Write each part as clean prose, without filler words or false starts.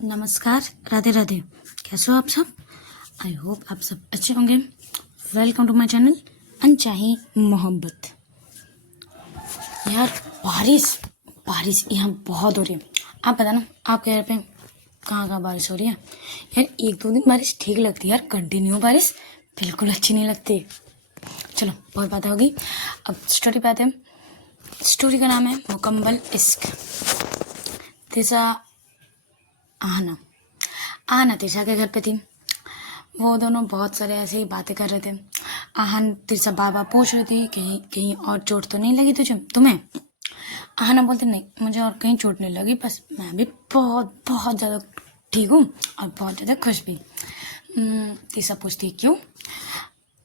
नमस्कार, राधे राधे। कैसे हो आप सब? आई होप आप सब अच्छे होंगे। वेलकम टू माय चैनल अनचाही मोहब्बत। यार बारिश बारिश यहाँ बहुत हो रही है। आप बताना आपके घर पे कहाँ कहाँ बारिश हो रही है? यार एक दो दिन बारिश ठीक लगती है यार, कंटिन्यू बारिश बिल्कुल अच्छी नहीं लगती। चलो बहुत बातें होगी, अब स्टोरी पे आते हैं। स्टोरी का नाम है मुकम्मल इश्क। तिशा आहना तिशा के घर पे थी। वो दोनों बहुत सारे ऐसे ही बातें कर रहे थे। आहन तिरसा बार बार पूछ रही थी कहीं कहीं और चोट तो नहीं लगी तुम्हें? आहना बोलती नहीं, मुझे और कहीं चोट नहीं लगी, बस मैं भी बहुत बहुत ज़्यादा ठीक हूँ और बहुत ज़्यादा खुश भी। तिरसा पूछती है क्यों?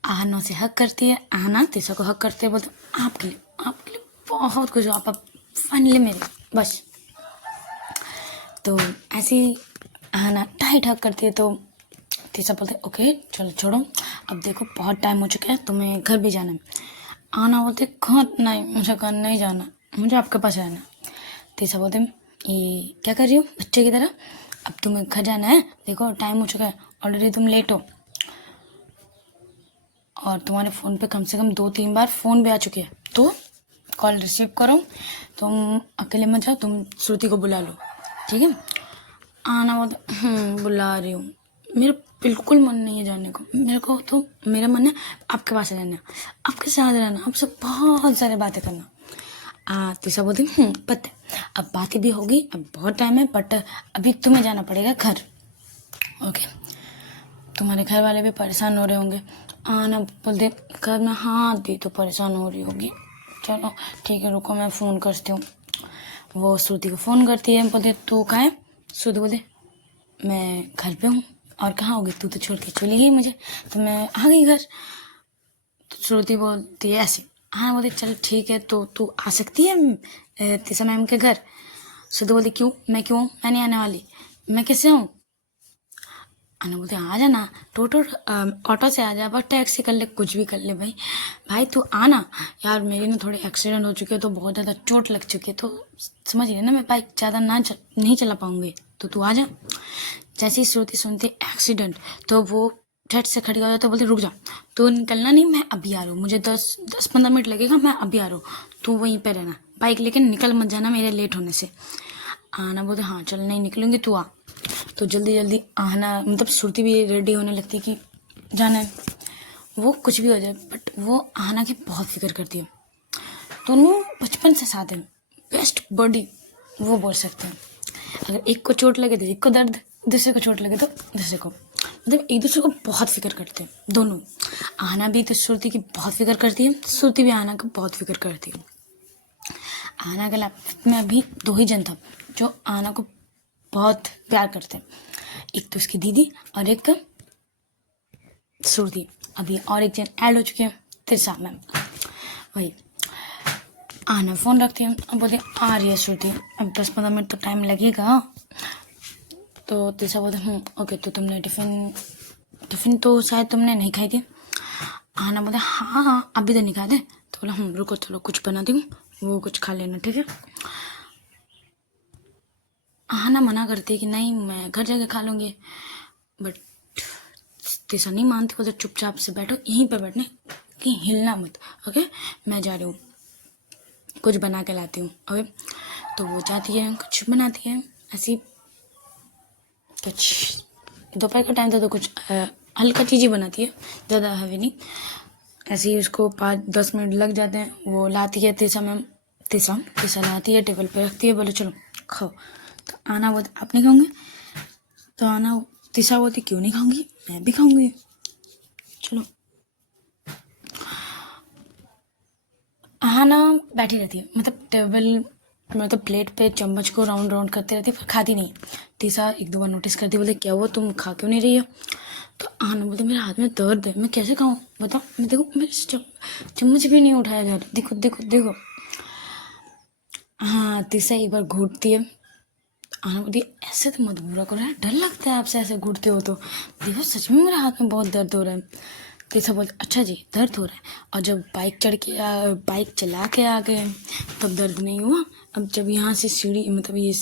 आहना से हक करती है। आहना तिरसा को हक करते बोलते आपके लिए बहुत कुछ हो, आप फाइनली मेरे बस। तो ऐसी आहना टाइट हक करती है तो तिरसा बोलते ओके चलो छोड़ो, अब देखो बहुत टाइम हो चुका है, तुम्हें घर भी जाना है। आहना बोलते घर नहीं, मुझे घर नहीं जाना, मुझे आपके पास रहना। तिरसा बोलते ये क्या कर रही हो बच्चे की तरह? अब तुम्हें घर जाना है, देखो टाइम हो चुका है, ऑलरेडी तुम लेट हो और तुम्हारे फ़ोन पे कम से कम 2-3 बार फ़ोन भी आ चुके हैं, तो कॉल रिसीव करो। तुम अकेले मत जाओ, तुम श्रुति को बुला लो, ठीक है? आना बोलता बुला रही हूँ, मेरा बिल्कुल मन नहीं है जाने को, मेरे को तो मेरा मन है आपके पास रहना, आपके साथ रहना, आपसे बहुत सारी बातें करना। तिशा बोलती पता है, अब बातें भी होगी, अब बहुत टाइम है, बट अभी तुम्हें जाना पड़ेगा घर। ओके, तुम्हारे घर वाले भी परेशान हो रहे होंगे। आना बोलते घर में हाँ दी तो परेशान हो रही होगी, चलो ठीक है रुको मैं फ़ोन करती हूँ। वो श्रुति को फ़ोन करती है, बोलते तू कहाँ है? श्रुति बोलते मैं घर पे हूँ। और कहाँ होगी, तू तो छोड़ के चली गई मुझे, तो मैं आ गई घर। तो श्रुति बोलती है ऐसे। हाँ बोलती चल ठीक है, तो तू आ सकती है तिशा मैम के घर? श्रुति बोलती क्यों, मैं नहीं आने वाली, मैं कैसे आऊँ? आना बोलते आ जाना, टोटो ऑटो से आ जा, बस टैक्सी कर ले, कुछ भी कर ले भाई तू आना। यार मेरी ना थोड़े एक्सीडेंट हो चुके, तो बहुत ज़्यादा चोट लग चुकी है, तो समझ रही है ना, मैं बाइक ज़्यादा नहीं चला पाऊंगी, तो तू आ जा। जैसे ही श्रुति सुनती एक्सीडेंट तो वो झट से खड़ी हो जाती, तो बोलती रुक जा, तो निकलना नहीं, मैं अभी आ रहा हूँ, मुझे 10-15 मिनट लगेगा, मैं अभी आ रहा हूँ, तू वहीं पर रहना, बाइक लेके निकल मत जाना मेरे लेट होने से। आना बोलते हाँ चल नहीं निकलूंगी, तू आ। तो जल्दी जल्दी आहना मतलब श्रुति भी रेडी होने लगती कि जाना है, वो कुछ भी हो जाए, बट वो आहना की बहुत फिक्र करती है। दोनों बचपन से साथ हैं, बेस्ट बॉडी वो बोल सकते हैं। अगर एक को चोट लगे तो एक को दर्द, दूसरे को चोट लगे तो दूसरे को, मतलब एक दूसरे को बहुत फिक्र करते हैं दोनों। आहना भी तो श्रुति की बहुत फिक्र करती है, श्रुति भी आहना की बहुत फिक्र करती है। आहना के लाइफ में अभी 2 ही जन था जो आहना को बहुत प्यार करते हैं, एक तो उसकी दीदी और एक श्रुति। अभी और एक जन ऐड हो चुके हैं, तिरसा मैम। वही आहना फ़ोन रखती है, अब बोलती आ रही है श्रुति, अब 10-15 मिनट तो टाइम लगेगा। तो तिरसा बोलते ओके, तो तुमने टिफ़िन तो शायद तुमने नहीं खाई थी। आहना बोलते हाँ अभी तो नहीं खाए थे। तो बोला रुको चलो कुछ बनाती हूँ, वो कुछ खा लेना, ठीक है? आहना मना करती है कि नहीं मैं घर जाके खा लूँगी, बट तिशा नहीं मानती, बोलते चुपचाप से बैठो यहीं पर बैठने, कहीं हिलना मत, ओके? मैं जा रही हूँ, कुछ बना के लाती हूँ, ओके? तो वो जाती है, कुछ बनाती है, ऐसी कुछ दोपहर का टाइम था तो कुछ हल्का चीज़ ही बनाती है, ज़्यादा हैवी नहीं। ऐसे ही उसको 5-10 मिनट लग जाते हैं, वो लाती है तिशा मैम, तिशा लाती है, टेबल पे रखती है, बोले चलो खाओ। तो आना बोलते आप नहीं खाओगे? तो आना तिशा बोलती क्यों नहीं खाऊंगी, मैं भी खाऊंगी, चलो। आना बैठी रहती है, मतलब टेबल मतलब प्लेट पे चम्मच को राउंड राउंड करते रहती है, पर खाती नहीं। तिशा 1-2 बार नोटिस करती है, बोलते क्या हुआ तुम खा क्यों नहीं रही हो? तो आना बोलते मेरे हाथ में दर्द है, मैं कैसे खाऊं बताओ, मैं देखो मेरे चम्मच भी नहीं उठाया जा रहा, देखो देखो देखो। हाँ तिशा एक बार घूटती है, आना बोलती ऐसे तो मत बुरा करो यार, डर लगता है आपसे ऐसे घूटते हो, तो देखो सच में मेरे हाथ में बहुत दर्द हो रहा है। तिशा बोलती अच्छा जी दर्द हो रहा है, और जब बाइक चला के आ गए तब दर्द नहीं हुआ। अब जब यहाँ से सीढ़ी मतलब ये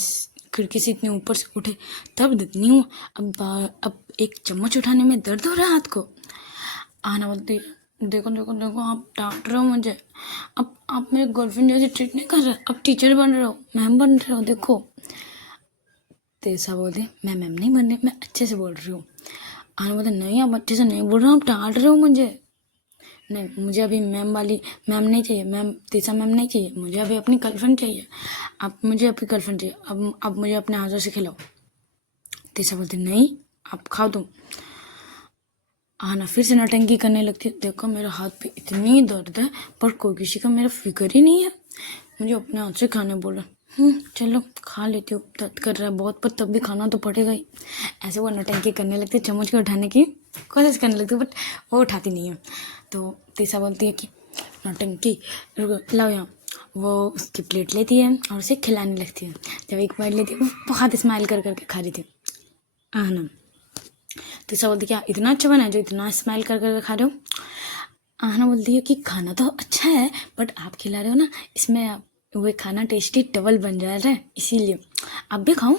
खिड़की से इतने ऊपर से उठे तब देती हूँ। अब एक चम्मच उठाने में दर्द हो रहा है हाथ को। आना बोलती देखो देखो देखो आप डांट रहे हो मुझे, अब आप मेरे गर्लफ्रेंड जैसे ट्रीट नहीं कर रहे, अब टीचर बन रहे हो, मैम बन रहे हो, देखो। तेसा बोलती मैं मैम नहीं बन रही, मैं अच्छे से बोल रही हूँ। आना बोलते नहीं आप अच्छे से नहीं बोल रहे हो, आप डांट रहे हो मुझे। नहीं मुझे अभी मैम नहीं चाहिए, मैम तीसरा मैम नहीं चाहिए, मुझे अभी अपनी गर्लफ्रेंड चाहिए। आप मुझे अपनी गर्लफ्रेंड चाहिए, अब मुझे अपने हाथों से खिलाओ। तीसरा बोलती नहीं आप खाओ तुम। आना फिर से नौटंकी करने लगती है, देखो मेरे हाथ पे इतनी दर्द है पर कोई किसी का मेरा फिक्र ही नहीं है, मुझे अपने हाथ से खाने बोला। चलो खा लेती हूँ, दर्द कर रहा है बहुत पर तब भी खाना तो पड़ेगा ही। ऐसे वो नौटंकी करने लगती है, चम्मच को उठाने की कोशिश करने लगती है बट वो उठाती नहीं है। तो तीसरा बोलती है कि नौटंकी लाओ यहाँ। वो उसकी प्लेट लेती है और उसे खिलाने लगती है। जब एक बार लेती है वो बहुत स्माइल कर करके खा रही थी। ना तीसरा बोलती क्या इतना अच्छा बना है जो इतना स्माइल कर कर खा रहे हो। आहना बोलती है कि खाना तो अच्छा है बट आप खिला रहे हो ना, इसमें वो खाना टेस्टी डबल बन जा रहा है, इसीलिए आप भी खाओ।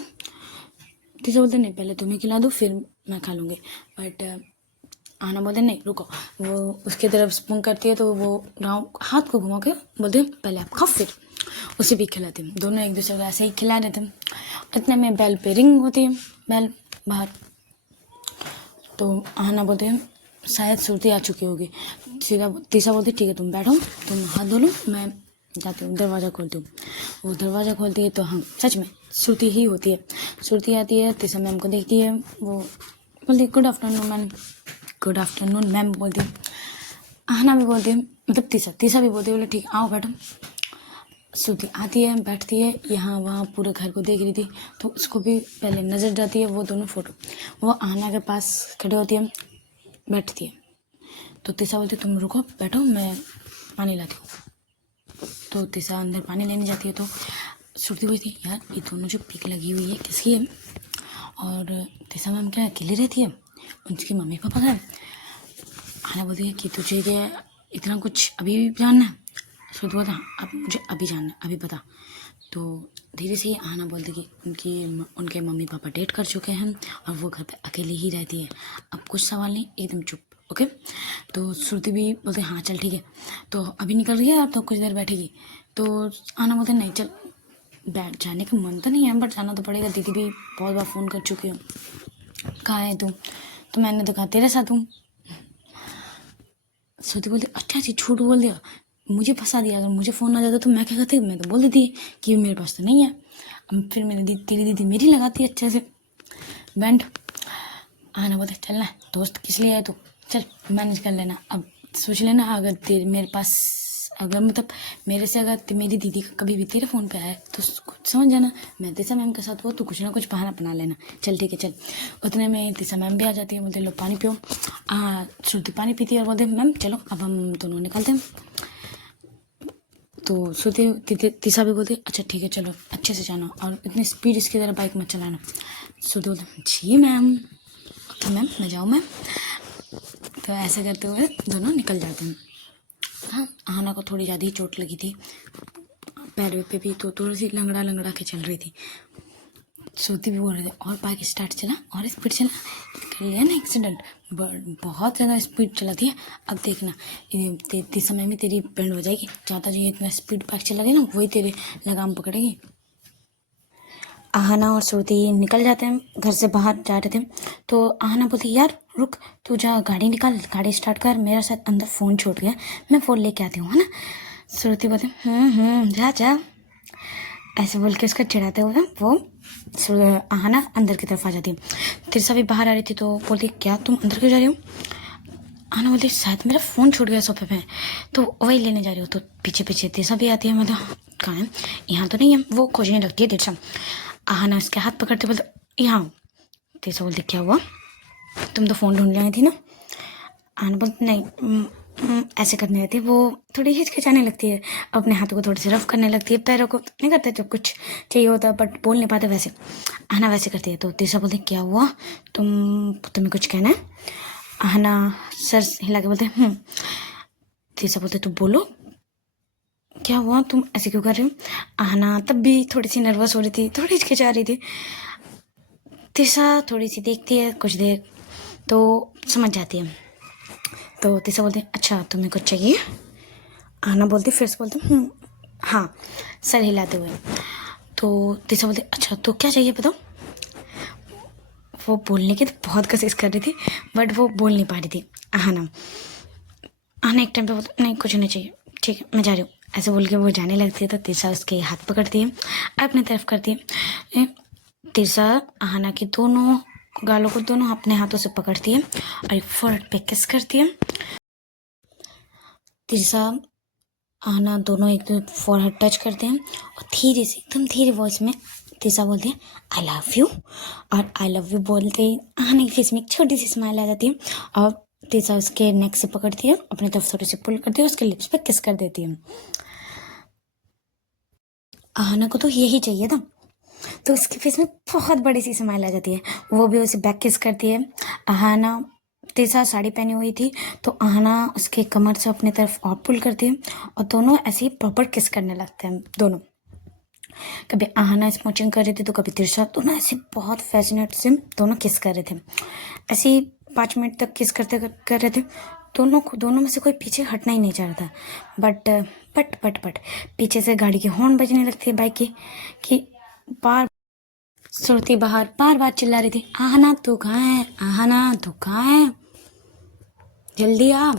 तीसरा बोलते नहीं पहले तुम्हें खिला दो फिर मैं खा लूँगी। बट आहना बोलते नहीं रुको, वो उसकी तरफ स्पून करती है तो वो हाथ को घुमा के बोलते पहले आप खाओ फिर उसे भी खिलाती हूँ। दोनों एक दूसरे को ऐसे ही खिला रहे थे। इतने में बेल पे रिंग होती है, बेल बाहर। तो आहना बोलते हैं शायद सुरती आ चुकी होगी। तीसरा बोलती ठीक है तुम बैठो, तुम हाथ धो लो, मैं जाती हूँ, दरवाज़ा खोलती हूँ। वो दरवाज़ा खोलती है तो हाँ सच में सुरती ही होती है। सुरती आती है, तीसरा मैम को देखती है, वो बोलती good afternoon ma'am. Good afternoon ma'am बोलती है। आहना भी बोलती है, मतलब तीसरा भी बोलती है, बोले ठीक आओ बैठो। सुरती आती है, बैठती है, यहाँ वहाँ पूरे घर को देख रही थी तो उसको भी पहले नज़र जाती है वो दोनों फोटो। वो आहना के पास खड़ी होती है, बैठती है। तो तीसरा बोलती तुम रुको बैठो मैं पानी लाती हूँ। तो तीसरा अंदर पानी लेने जाती है तो सुरती बोलती यार ये दोनों जो पिक लगी हुई है किसकी है। और तीसरा मैम क्या अकेली रहती है, उनकी मम्मी पापा का है। आहना बोलती है कि तुझे क्या इतना कुछ अभी भी जानना है। सुरती बोलता अब मुझे अभी जानना है, अभी बता। तो धीरे से आहना बोलती कि उनके मम्मी पापा डेट कर चुके हैं और वो घर पे अकेली ही रहती है, अब कुछ सवाल नहीं, एकदम चुप ओके। तो श्रुति भी बोलते हाँ चल ठीक है। तो अभी निकल रही है अब तो कुछ देर बैठेगी। तो आहना बोलते नहीं चल बैठ, जाने का मन तो नहीं है बट जाना तो पड़ेगा, दीदी भी बहुत बार फ़ोन कर चुकी हूँ। कहाँ है तू, तो मैंने तो कहा तेरे साथ हूँ। श्रुति बोलती अच्छा जी झूठ बोल दिया, मुझे फंसा दिया, अगर मुझे फ़ोन आ जाता तो मैं क्या करती, मैं तो बोल देती कि मेरे पास तो नहीं है। अब फिर तेरी दीदी मेरी लगाती है अच्छे से बैंड। आना बोलते चलना दोस्त किस लिए है तू, चल मैनेज कर लेना। अब सोच लेना अगर तेरे मेरे पास अगर मतलब मेरे से अगर मेरी दीदी का कभी भी तेरे फ़ोन पे आए तो कुछ समझ जाना मैं तीसरा मैम के साथ हुआ, तो कुछ ना कुछ बहाना बना लेना। चल ठीक है चल। उतने में तीसरा मैम भी आ जाती है, बोलते लो पानी पियो। श्रुति पानी पीती है और बोलते मैम चलो अब हम दोनों निकलते हैं। तो श्रुति तीसरा भी बोलती अच्छा ठीक है चलो अच्छे से जाना और इतनी स्पीड इसकी तरह बाइक मत चलाना। श्रुति बोलते जी मैम ओके मैम मैं जाऊँ मैम। तो ऐसे करते हुए दोनों निकल जाते हैं। हाँ आहना को थोड़ी ज़्यादा ही चोट लगी थी पैर पे भी, तो थोड़ी सी लंगड़ा के चल रही थी। श्रुति भी बोल रही थी और बाइक स्टार्ट चला और स्पीड चला, कर लिया ना एक्सीडेंट, बहुत ज़्यादा स्पीड चलाती है। अब देखना इस समय में तेरी बैंड हो जाएगी, ज़्यादा जो इतना स्पीड बाइक चला ना वही तेरे लगाम पकड़ेगी। आहना और श्रुति निकल जाते हैं, घर से बाहर जा रहे थे। तो आहना बोलती यार रुक, तू जा गाड़ी निकाल, गाड़ी स्टार्ट कर, मेरा साथ अंदर फ़ोन छूट गया, मैं फ़ोन लेके आती हूँ है ना। श्रुति बोलती जा जा, ऐसे बोल के उसका चिढ़ाते हुए वो आहना अंदर की तरफ आ जाती है। तिरसा भी बाहर आ रही थी तो बोलती क्या तुम अंदर क्यों जा रही हो। आहना बोलती शायद मेरा फ़ोन छूट गया सोफे पे, तो वही लेने जा रही हो। तो पीछे पीछे तिरसा भी आती है, मतलब कहाँ है, यहाँ तो नहीं है, वो खोजने लगती है तिरसा। आहना उसके हाथ पकड़ते बोलते यहाँ। तिरसा बोलती क्या हुआ, तुम तो फ़ोन ढूंढ लाई थी ना। आहना बोलती नहीं ऐसे करने लगती है, वो थोड़ी हिचकिचाने लगती है, अपने हाथों को थोड़ी सी रफ करने लगती है, पैरों को नहीं करते जब कुछ चाहिए होता है बट बोल नहीं पाते वैसे। आहना वैसे करती है। तो तीसरा बोलते क्या हुआ, तुम्हें कुछ कहना है। आहना सर हिला के बोलते तीसरा बोलते तू बोलो। क्या हुआ, तुम ऐसे क्यों कर रहे हो? आहना तब भी थोड़ी सी नर्वस हो रही थी, थोड़ी हिचकिचा रही थी। तिशा थोड़ी सी देखती है कुछ देर तो समझ जाती है। तो तिशा बोलती है अच्छा तुम्हें कुछ चाहिए? आहना बोलती फिर से बोलती हाँ सर हिलाते हुए। तो तिशा बोलती अच्छा तो क्या चाहिए बताओ। वो बोलने की तो बहुत कोशिश कर रही थी बट वो बोल नहीं पा रही थी। आहना आहना एक टाइम पे बोलती नहीं कुछ नहीं चाहिए, ठीक है मैं जा रही हूँ। ऐसे बोल के वो जाने लगती है तो तिशा उसके हाथ पकड़ती है, अपनी तरफ करती है। तिशा आहना की दोनों गालों को दोनों अपने हाथों से पकड़ती है और एक फोrehead पे किस करती है। तिशा आहना दोनों एक दूसरे फोरहेड टच करते हैं और धीरे से एकदम धीरे वॉइस में तिशा बोलती है आई लव यू। और आई लव यू बोलते ही आहना की फेस में एक छोटी सी स्माइल आ जाती है और तिशा उसके नेक से पकड़ती है, अपनी तरफ थोड़ी सी पुल करती है, उसके लिप्स पे किस कर देती है। आहना को तो यही चाहिए था तो उसके फेस में बहुत बड़ी सी स्माइल आ जाती है, वो भी उसे बैक किस करती है। आहना तिशा साड़ी पहनी हुई थी तो आहना उसके कमर से अपनी तरफ और पुल करती है और दोनों ऐसे ही प्रॉपर किस करने लगते हैं दोनों। कभी आहना स्मोचिंग कर रही थी तो कभी तिशा, दोनों ऐसे बहुत फैसिनेट से दोनों किस कर रहे थे। ऐसे ही 5 मिनट तक किस करते कर रहे थे दोनों में से कोई पीछे हटना ही नहीं चाह रहा था। बट पट पट पट पीछे से गाड़ी की हॉर्न बजने लगती है बाइक की कि बार श्रुति बाहर बार बार चिल्ला रही थी आहना तू कहाँ है, आहना तू कहाँ है, जल्दी आ।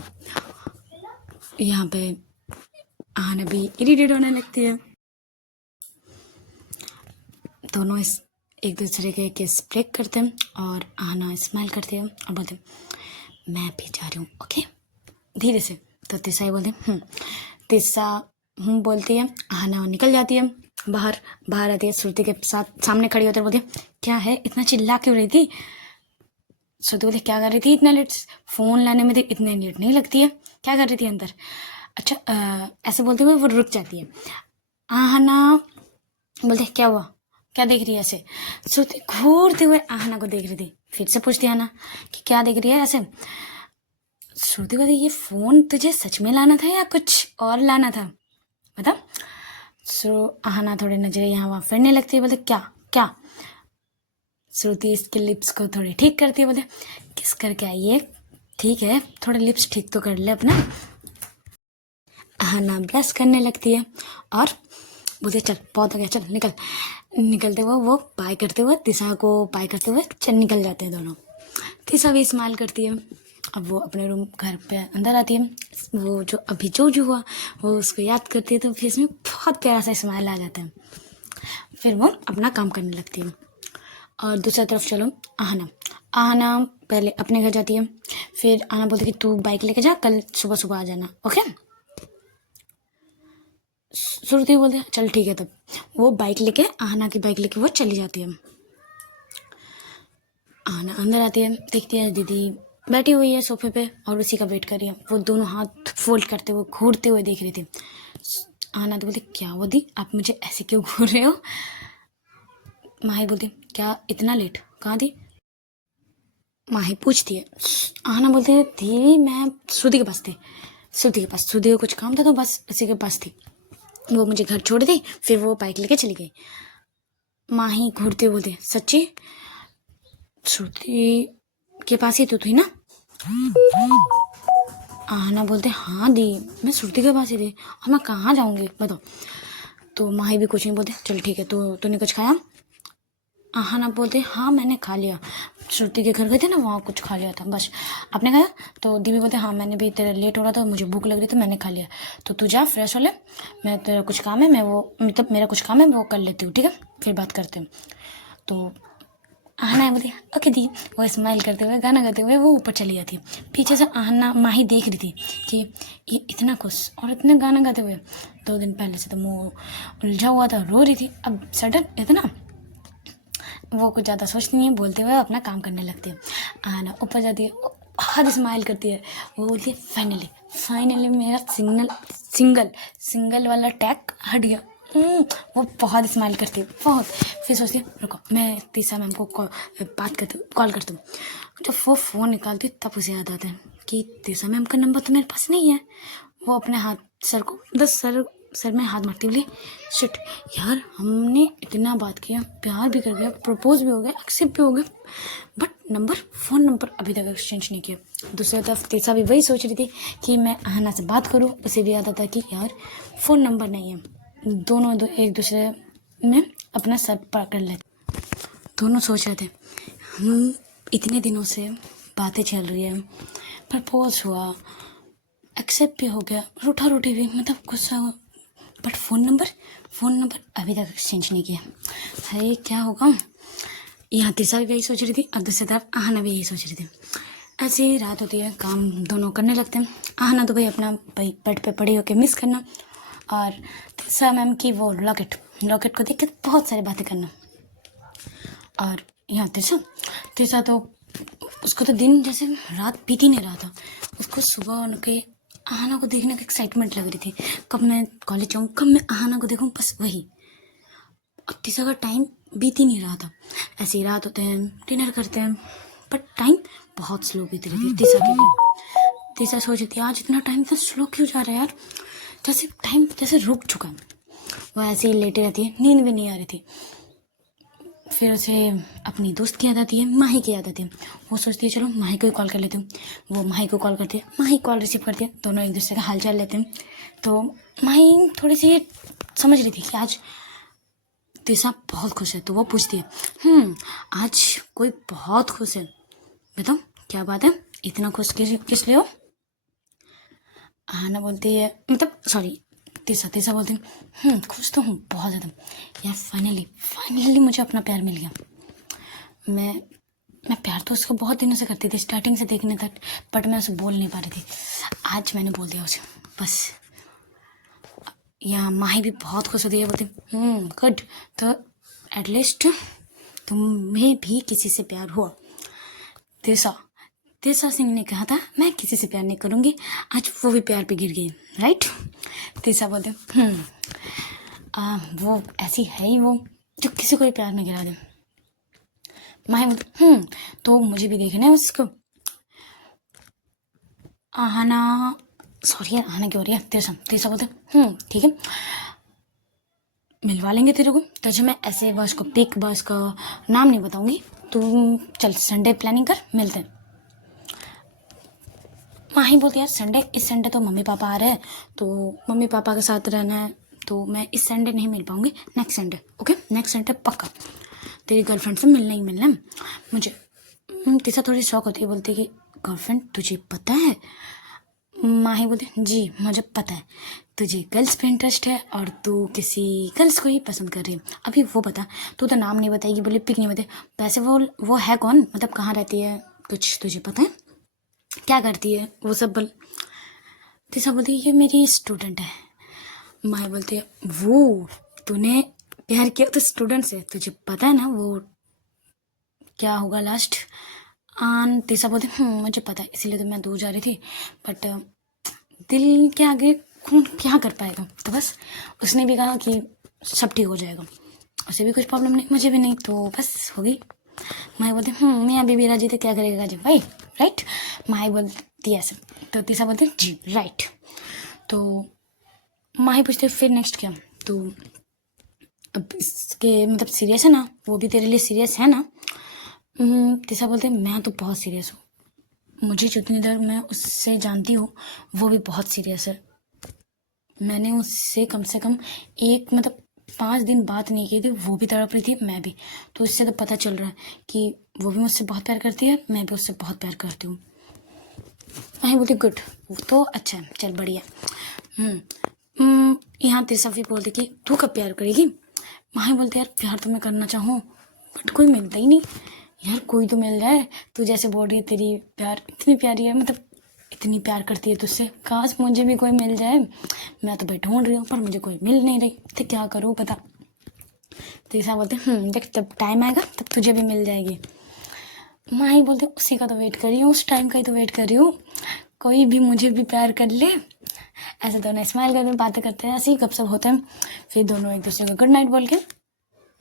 यहाँ पे आहना भी इरिटेट होने लगती है। दोनों एक दूसरे के किस ब्रेक करते हैं और आहना स्माइल करती है और बोलते हैं मैं भी जा रही हूँ ओके धीरे से। तो तिशा ही बोलती है तिशा बोलती है, आहना निकल जाती है बाहर आती है श्रुति के साथ सामने खड़ी होती है, बोलती है क्या है इतना चिल्ला क्यों रही थी। श्रुति बोलती क्या कर रही थी इतना लेट, फोन लाने में इतने लेट नहीं लगती है, क्या कर रही थी अंदर। अच्छा ऐसे बोलते हुए वो रुक जाती है। आहना बोलते क्या हुआ, क्या देख रही है ऐसे। श्रुति घूरते हुए आहना को देख रही थी, फिर से पूछती आहना कि क्या देख रही है ऐसे। श्रुति बोलती ये फोन तुझे सच में लाना था या कुछ और लाना था बता। आहना थोड़ी नजरें यहाँ वहाँ फिरने लगती है, बोलते क्या क्या। श्रुति इसके लिप्स को थोड़ी ठीक करती है, बोलते किस करके आइए ठीक है थोड़ा लिप्स ठीक तो कर ले अपना। आहना ब्लश करने लगती है और बोलते चल बहुत हो गया चल निकल। निकलते हुए वो बाय करते हुए तिशा को बाय करते हुए चल निकल जाते हैं दोनों। तिशा भी स्माइल करती है। अब वो अपने रूम घर पे अंदर आती है, वो जो अभी जो हुआ वो उसको याद करती है तो फेस में बहुत प्यारा सा स्माइल आ जाता है। फिर वो अपना काम करने लगती है। और दूसरी तरफ चलो आहना पहले अपने घर जाती है, फिर आहना बोलती है कि तू बाइक लेके जा कल सुबह सुबह आ जाना ओके। श्रुति बोलते हैं चल ठीक है। तब वो बाइक लेके आहना की बाइक लेके वो चली जाती है। आहना अंदर आती है, देखती है दीदी बैठी हुई है सोफे पे और उसी का वेट कर रही है। वो दोनों हाथ फोल्ड करते हुए घूरते हुए देख रही थी। आहना तो बोलती क्या हुआ दी आप मुझे ऐसे क्यों घूर रहे हो। माही बोलती क्या इतना लेट कहाँ थी। माही पूछती है, आहना बोलती है थी मैं श्रुति के पास थी, श्रुति को कुछ काम था तो बस उसी के पास थी, वो मुझे घर छोड़ दी फिर वो बाइक लेके चली गई। माही घूरते बोलते सच्ची श्रुति के पास ही तो थी ना। आहना बोलते हाँ दी मैं श्रुति के पास ही थी और मैं कहाँ जाऊंगी बताओ। तो माही भी कुछ नहीं बोलते चल ठीक है तो तूने कुछ खाया। आहना बोलते हाँ मैंने खा लिया, श्रुति के घर गए थे ना वहाँ कुछ खा लिया था बस। आपने खाया। तो दीदी बोलते हाँ मैंने भी तेरा लेट हो रहा था मुझे भूख लग रही थी मैंने खा लिया, तो तू जा फ्रेश हो ले, मैं तेरा कुछ काम है मैं वो मतलब मेरा कुछ काम है मैं वो कर लेती हूँ ठीक है फिर बात करते हैं। तो आहना बोलती ओके दी, वो स्माइल करते हुए गाना गाते हुए वो ऊपर चली जाती है। पीछे से आहना माही देख रही थी कि ये इतना खुश और इतने गाना गाते हुए 2 दिन पहले से तो मुँह उलझा हुआ था रो रही थी, अब सडन इतना वो कुछ ज़्यादा सोचती नहीं है, बोलते हुए अपना काम करने लगती है। आहना ऊपर जाती है बहुत स्माइल करती है, वो बोलती है फाइनली मेरा सिंगल वाला टैग हट गया। वो बहुत स्माइल करती है बहुत। फिर सोचती है रुको मैं तीसरा मैम को कॉल करती हूँ। जब वो फ़ोन निकालती तब उसे याद आता है कि तीसरा मैम का नंबर तो मेरे पास नहीं है। वो अपने हाथ सर सर में हाथ मारती बोली शिट यार, हमने इतना बात किया, प्यार भी कर दिया, प्रपोज भी हो गया, एक्सेप्ट भी हो गया, बट फ़ोन नंबर अभी तक एक्सचेंज नहीं किया। दूसरी तरफ तीसरा भी वही सोच रही थी कि मैं आहना से बात करूँ। उसे भी याद आता कि यार फ़ोन नंबर नहीं है। दोनों एक दूसरे में अपना सर पकड़ लेते। दोनों सोच रहे थे हम इतने दिनों से बातें चल रही है, प्रपोज हुआ, एक्सेप्ट भी हो गया, रूठा रूठी भी, मतलब गुस्सा हुआ, बट फ़ोन नंबर अभी तक एक्सचेंज नहीं किया। अरे क्या होगा। यहाँ तीसरा भी यही सोच रही थी और दूसरी तरफ आहना भी यही सोच रही थी। ऐसे ही रात होती है, काम दोनों करने लगते हैं। आहना तो भाई अपना बेड पे पड़ी होकर मिस करना, और तीसरा मैम की वो लॉकेट को देख के बहुत सारी बातें करना। और यहाँ तीसरा तो उसको तो दिन जैसे रात बीती नहीं रहा था। उसको सुबह उनके आहना को देखने का एक्साइटमेंट लग रही थी, कब मैं कॉलेज जाऊँ, कब मैं आहना को देखूँ, बस वही। अब तीसरा का टाइम बीत ही नहीं रहा था। ऐसी रात होते हैं, डिनर करते हैं, बट टाइम बहुत स्लो बीत रही थी तीसरा के लिए। तीसरा सोच रही थी आज इतना टाइम इतना स्लो क्यों जा रहा है यार, जैसे टाइम जैसे रुक चुका। वो ऐसे ही लेटे रहती है, नींद भी नहीं आ रही थी। फिर उसे अपनी दोस्त की याद आती है, माही की याद आती है। वो सोचती है चलो माही को ही कॉल कर लेती हूँ। वो माही को कॉल करती है, माही कॉल रिसीव करती है, दोनों एक दूसरे का हाल चाल लेते हैं। तो माही थोड़ी सी समझ रही थी कि आज तीसरा बहुत खुश है, तो वो पूछती है आज कोई बहुत खुश है, बताओ क्या बात है, इतना खुश किस लिए हो। आहना बोलती है, मतलब सॉरी तीसरा बोलती है खुश तो हूँ बहुत ज़्यादा यार, फाइनली मुझे अपना प्यार मिल गया। मैं प्यार तो उसको बहुत दिनों से करती थी, स्टार्टिंग से देखने तक, बट मैं उसे बोल नहीं पा रही थी। आज मैंने बोल दिया उसे, बस। यहाँ माही भी बहुत खुश होती है, बोलती गुड, तो एटलीस्ट तुम्हें भी किसी से प्यार हुआ। तीसरा सिंह ने कहा था मैं किसी से प्यार नहीं करूँगी, आज वो भी प्यार पे गिर गई, राइट। तीसरा बोलते वो ऐसी है ही वो जो किसी को भी प्यार में गिरा दे। माही बोलती तो मुझे भी देखना है उसको। आहना क्यों हो रही है। तीसरा बोलते ठीक है मिलवा लेंगे तेरे को, तुझे मैं ऐसे बस को पिक बस का नाम नहीं बताऊंगी, तू चल संडे प्लानिंग कर, मिलते हैं। माही बोलती यार इस संडे तो मम्मी पापा आ रहे हैं, तो मम्मी पापा के साथ रहना है, तो मैं इस संडे नहीं मिल पाऊंगी, next Sunday. Okay next Sunday पक्का, तेरी गर्लफ्रेंड से मिलना ही मिलना है मुझे। तीसरा थोड़ी शौक होती है, बोलती है कि गर्लफ्रेंड तुझे पता है। माही बोलती जी मुझे पता है, तुझे गर्ल्स पे इंटरेस्ट है और तू किसी गर्ल्स को ही पसंद कर रही है। अभी वो बता, तू तो नाम नहीं बताएगी, बोले पिक नहीं बताए, वैसे वो है कौन, मतलब कहाँ रहती है, कुछ तुझे पता है, क्या करती है, वो सब बोल। तीसरा बोलती है ये मेरी स्टूडेंट है। माही बोलती है वो तूने प्यार किया तो स्टूडेंट से, तुझे पता है ना वो क्या होगा लास्ट। तीसरा बोलती मुझे पता है, इसीलिए तो मैं दूर जा रही थी, बट दिल के आगे खून क्या कर पाएगा, तो बस उसने भी कहा कि सब ठीक हो जाएगा, उसे भी कुछ प्रॉब्लम नहीं, मुझे भी नहीं, तो बस हो गई। माही बोलती मैं अभी भी राजी, तो क्या करेगा राजी भाई, राइट। माही बोलती ऐसे, तो तीसरा बोलती जी राइट। तो माही पूछते फिर नेक्स्ट क्या, तो अब इसके मतलब सीरियस है ना, वो भी तेरे लिए सीरियस है ना। तीसरा बोलते मैं तो बहुत सीरियस हूँ, मुझे जितनी देर मैं उससे जानती हूँ वो भी बहुत सीरियस है। मैंने उससे कम से कम 5 दिन बात नहीं की थी, वो भी तड़प रही थी, मैं भी, तो इससे तो पता चल रहा है कि वो भी मुझसे बहुत प्यार करती है, मैं भी उससे बहुत प्यार करती हूँ। माही बोलती गुड, तो अच्छा है, चल बढ़िया। यहाँ तीसरा बोलती कि तू कब प्यार करेगी। माही बोलती यार प्यार तो मैं करना चाहूँ, बट कोई मिलता ही नहीं यार, कोई तो मिल जाए, तू जैसे बोल रही है तेरी प्यार इतनी प्यारी है, मतलब इतनी प्यार करती है तुझसे, काश मुझे भी कोई मिल जाए, मैं तो भाई ढूंढ रही हूँ पर मुझे कोई मिल नहीं रही, तो क्या करूँ बता। तीसरा बोलते देख जब टाइम आएगा तब तुझे भी मिल जाएगी। माही बोलते उसी का तो वेट कर रही हूँ, उस टाइम का ही तो वेट कर रही हूँ, कोई भी मुझे भी प्यार कर ले। ऐसे दोनों स्माइल करते बातें करते हैं, ऐसे ही गपशप होते हैं। फिर दोनों एक दूसरे को गुड नाइट बोल के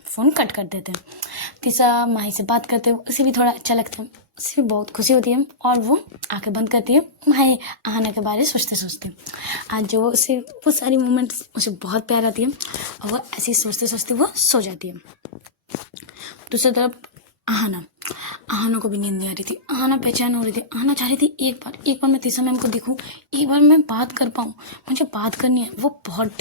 फ़ोन कट कर देते हैं। तीसरा माही से बात करते हैं, उसे भी थोड़ा अच्छा लगता है, उसे भी बहुत खुशी होती है और वो आंखें बंद करती है माही आहाना के बारे में सोचते सोचते। आज जो उसे वो सारी मोमेंट्स उसे बहुत प्यार आती है और वो ऐसे ही सोचते सोचते वो सो जाती है। दूसरी तरफ आहाना को भी नींद नहीं आ रही थी। आहाना बेचैन हो रही थी। आहाना चाह रही थी एक बार मैं तीसरा मैम को दिखूं, एक बार मैं बात कर पाऊँ, मुझे बात करनी है। वो बहुत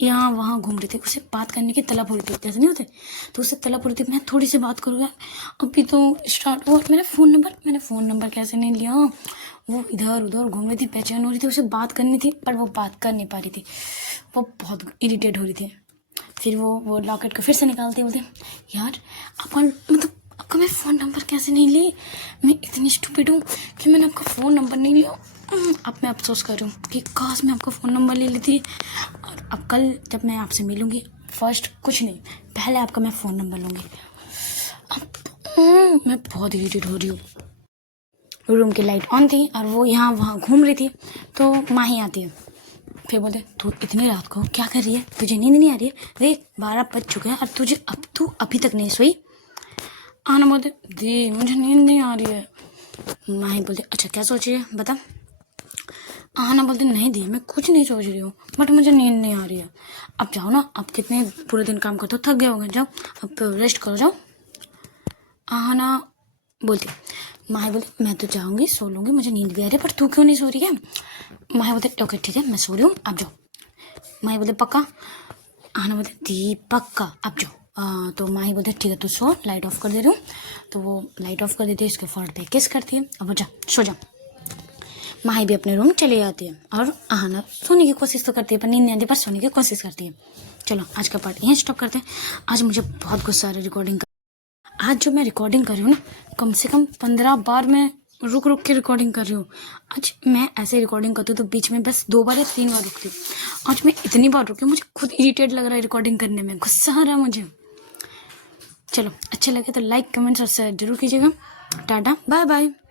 यहाँ वहाँ घूम रही थी, उसे बात करने की तलब हो रही थी, जैसे नहीं होते, तो उसे तलब हो रही थी मैं थोड़ी सी बात करूँगा। अभी तो स्टार्ट हुआ। मैंने फ़ोन नंबर कैसे नहीं लिया। वो इधर उधर घूम रही थी, बेचैन हो रही थी, उसे बात करनी थी पर वो बात कर नहीं पा रही थी। वो बहुत इरिटेट हो रही थी। फिर वो लॉकेट को फिर से निकालते बोलते यार आपका मैं फ़ोन नंबर कैसे नहीं ली। मैं इतनी स्टूपिड हूँ कि मैंने आपका फ़ोन नंबर नहीं लिया। अब मैं अफसोस कर रही हूँ कि काश मैं आपका फ़ोन नंबर ले ली थी। और अब कल जब मैं आपसे मिलूँगी, फर्स्ट कुछ नहीं, पहले आपका मैं फ़ोन नंबर लूँगी। अब मैं बहुत इरिटेट हो रही हूँ। रूम की लाइट ऑन थी और वो यहाँ वहाँ घूम रही थी, तो माही आती है। फिर बोलते तू इतनी रात को क्या कर रही है, तुझे नींद नहीं आ रही है? देख 12 बज चुके हैं और तू अभी तक नहीं सोई। आना बोलते दी मुझे नींद नहीं आ रही है। माही बोलते अच्छा क्या सोच रही है बता। आना बोलते नहीं दी मैं कुछ नहीं सोच रही हूँ, बट मुझे नींद नहीं आ रही है। अब जाओ ना, अब कितने पूरे दिन काम करते हो, थक गए होंगे, जाओ अब रेस्ट करो जाओ। आना बोलती माही बोलती मैं तो जाऊँगी, सो लूँगी, मुझे नींद भी आ रही है, पर तू क्यों नहीं सो रही है? माही बोलते ओके ठीक है मैं सो रही हूँ, आप जाओ। माही बोलते पक्का? आना बोलते दी पक्का, आप जाओ। तो माही बोलते ठीक है तू सो, लाइट ऑफ कर दे रही हूँ। तो वो लाइट ऑफ कर देती है, इसके फोrehead पे किस करती है, अब जा सो जा। माही भी अपने रूम चली जाती है और आहाना सोने की कोशिश तो करती है पर नींद नहीं आती, पर सोने की कोशिश करती है। चलो आज का पार्ट यहीं स्टॉप करते हैं। आज मुझे बहुत गुस्सा आ रहा है रिकॉर्डिंग का। आज जो मैं रिकॉर्डिंग कर रही हूँ ना, कम से कम 15 बार मैं रुक रुक के रिकॉर्डिंग कर रही हूँ। आज मैं ऐसे रिकॉर्डिंग करती हूँ तो बीच में बस 2 बार या 3 बार रुकती हूँ। आज मैं इतनी बार रुकी, मुझे खुद इरिटेट लग रहा है रिकॉर्डिंग करने में, गुस्सा आ रहा है मुझे। चलो अच्छे लगे तो लाइक कमेंट्स और शेयर जरूर कीजिएगा। Tata bye bye.